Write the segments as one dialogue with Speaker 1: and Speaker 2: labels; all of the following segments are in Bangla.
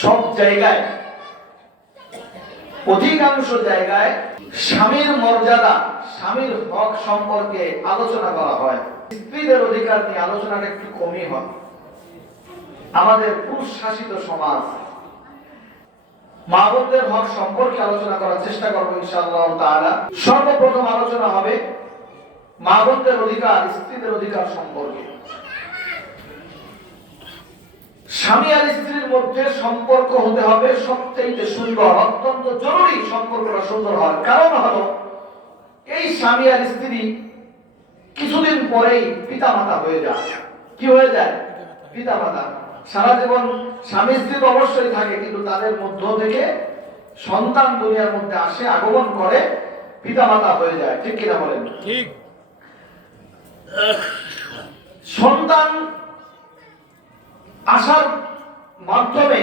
Speaker 1: সব জায়গায়, অধিকাংশ জায়গায় স্বামীর মর্যাদা, স্বামীর হক সম্পর্কে আলোচনা করা হয়। স্ত্রীদের অধিকার নিয়ে আলোচনাটা একটু কমই হয়। আমাদের পুরুষ শাসিত সমাজ মা বোনদের হক সম্পর্কে আলোচনা করার চেষ্টা করব ইনশাআল্লাহ সর্বপ্রথম আলোচনা হবে মা বোনদের অধিকার, স্ত্রীদের অধিকার সম্পর্কে। স্বামী আর স্ত্রীর মধ্যে সম্পর্ক হতে হবে সবচেয়ে সুন্দর অত্যন্ত জরুরি সম্পর্কটা সুন্দর হয় কারণ হলো এই স্বামী আর স্ত্রী কিছুদিন পরেই পিতা মাতা হয়ে যায়। কি হয়ে যায়? পিতা মাতা সারা জীবন স্বামী স্ত্রী তো অবশ্যই থাকে কিন্তু তাদের মধ্য থেকে সন্তান দুনিয়ার মধ্যে আসে আগমন করে পিতা মাতা হয়ে যায়। ঠিক কিনা বলেন?
Speaker 2: ঠিক।
Speaker 1: সন্তান আসার মাধ্যমে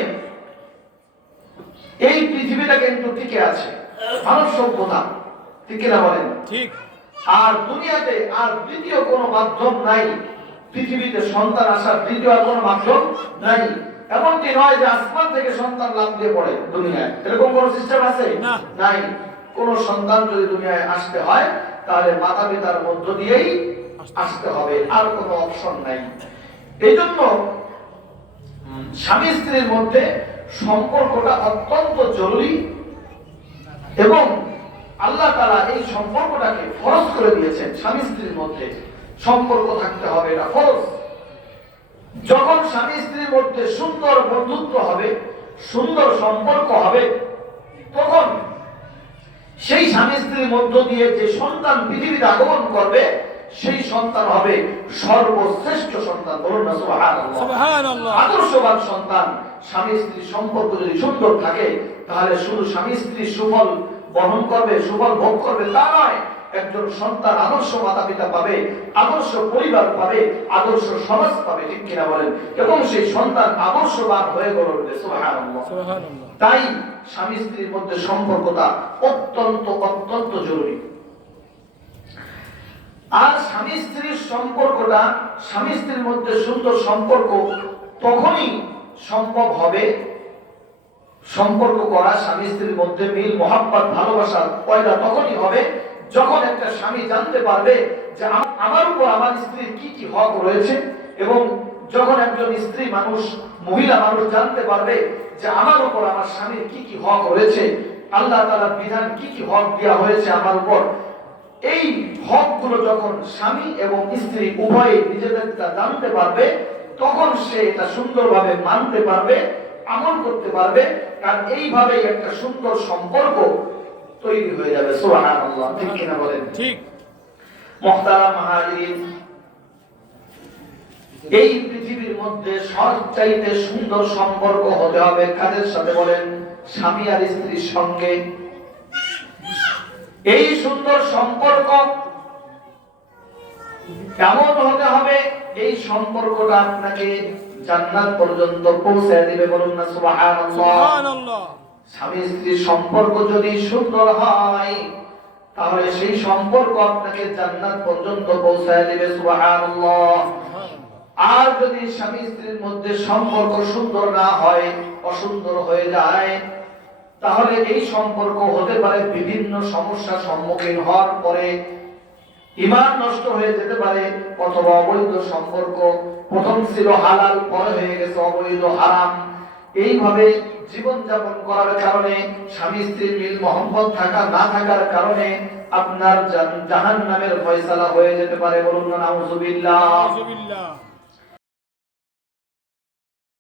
Speaker 1: এই পৃথিবীটা কিন্তু টিকে আছে। মানব সভ্যতা ঠিক কিনা বলেন?
Speaker 2: ঠিক।
Speaker 1: আর দুনিয়াতে আর দ্বিতীয় কোনো মাধ্যম নাই। পৃথিবীতে সন্তান আসার দ্বিতীয় আর কোনো মাধ্যম নাই। এমনটি নয় যে আসমান থেকে সন্তান লাভ দিয়ে পড়ে দুনিয়ায়। এরকম কোন সিস্টেম আছে? নাই। কোন সন্তান যদি দুনিয়ায় আসতে হয় তাহলে মাতা পিতার মধ্য দিয়েই আসতে হবে। আর কোনো অপশন নাই। এই জন্য স্বামী স্ত্রীর মধ্যে সম্পর্কটা অত্যন্ত জরুরি এবং আল্লাহ তারা এই সম্পর্কটাকে ফরজ করে দিয়েছেন স্বামী স্ত্রীর মধ্যে। সম্পর্ক থাকতে হবে, এটা ফরজ। যখন স্বামী স্ত্রীর মধ্যে সুন্দর বন্ধুত্ব হবে, সুন্দর সম্পর্ক হবে, তখন সেই স্বামী স্ত্রীর মধ্য দিয়ে যে সন্তান পৃথিবীতে আগমন করবে সেই সন্তান হবে সর্বশ্রেষ্ঠ সন্তান বলুন না সুবহানাল্লাহ। আদর্শবান সন্তান স্বামী স্ত্রীর সম্পর্ক যদি সুন্দর থাকে তাহলে শুধু স্বামী স্ত্রীর সুফল বহন করবে সুফল ভোগ করবে তা নয় একজন সন্তান আদর্শ মাতা পিতা পাবে আদর্শ পরিবার পাবে আদর্শ সমাজ পাবে ঠিক কিনা বলেন? এবং সেই সন্তান আদর্শবান হয়ে সুবহানাল্লাহ।
Speaker 2: সুবহানাল্লাহ।
Speaker 1: তাই স্বামী স্ত্রীর মধ্যে সম্পর্কটা অত্যন্ত অত্যন্ত জরুরি। আর স্বামী স্ত্রীর সম্পর্কটা, স্বামী স্ত্রীর মধ্যে সুন্দর সম্পর্ক তখনই সম্ভব হবে সম্পর্ক করা, স্বামী স্ত্রীর মধ্যে মিল, মহাব্বত, ভালোবাসা পয়দা তখনই হবে যখন একটা স্বামী জানতে পারবে যে আমার উপর আমার স্ত্রীর কি কি হক রয়েছে এবং যখন একজন স্ত্রী মানুষ, মহিলা মানুষ জানতে পারবে যে আমার উপর আমার স্বামীর কি কি হক রয়েছে, আল্লাহ তাআলার বিধান কি কি হক দেওয়া হয়েছে আমার উপর এই হকগুলো যখন স্বামী এবং স্ত্রী উভয়ে নিজেদের তা জানতে পারবে তখন সে এটা সুন্দরভাবে মানতে পারবে আমল করতে পারবে কারণ এইভাবেই একটা সুন্দর সম্পর্ক তৈরি হয়ে যাবে। সুবহানাল্লাহ ঠিক কিনা বলেন?
Speaker 2: ঠিক।
Speaker 1: মুহতারাম মাহাজিরিন এই পৃথিবীর মধ্যে সবচাইতে সুন্দর সম্পর্ক হতে হবে কাদের সাথে বলেন? স্বামী আর স্ত্রীর সঙ্গে। এই সুন্দর সম্পর্ক কেমন হতে হবে? এই সম্পর্কটা আপনাকে জান্নাত পর্যন্ত পৌঁছে দিবে বলুন না সুবহানাল্লাহ। স্বামী স্ত্রীর সম্পর্ক যদি সুন্দর হয় তাহলে সেই সম্পর্ক আপনাকে জান্নাত পর্যন্ত পৌঁছায় দিবে সুবহানাল্লাহ। আর যদি স্বামী স্ত্রীর মধ্যে সম্পর্ক সুন্দর না হয় অসুন্দর হয়ে যায় তাহলে এই সম্পর্ক হতে পারে বিভিন্ন সমস্যার সম্মুখীন হওয়ার পরে ইমান নষ্ট হয়ে যেতে পারে অথবা অবৈধ সম্পর্ক। প্রথম ছিল হালাল, পরে হয়ে গেছে অবৈধ, হারাম। এইভাবে জীবন যাপন করার কারণে, স্বামী স্ত্রীর মিল মোহাম্মদ থাকা, না থাকার কারণে আপনার জাহান নামের ফয়সালা হয়ে যেতে পারে। বলুন না নাউজুবিল্লাহ।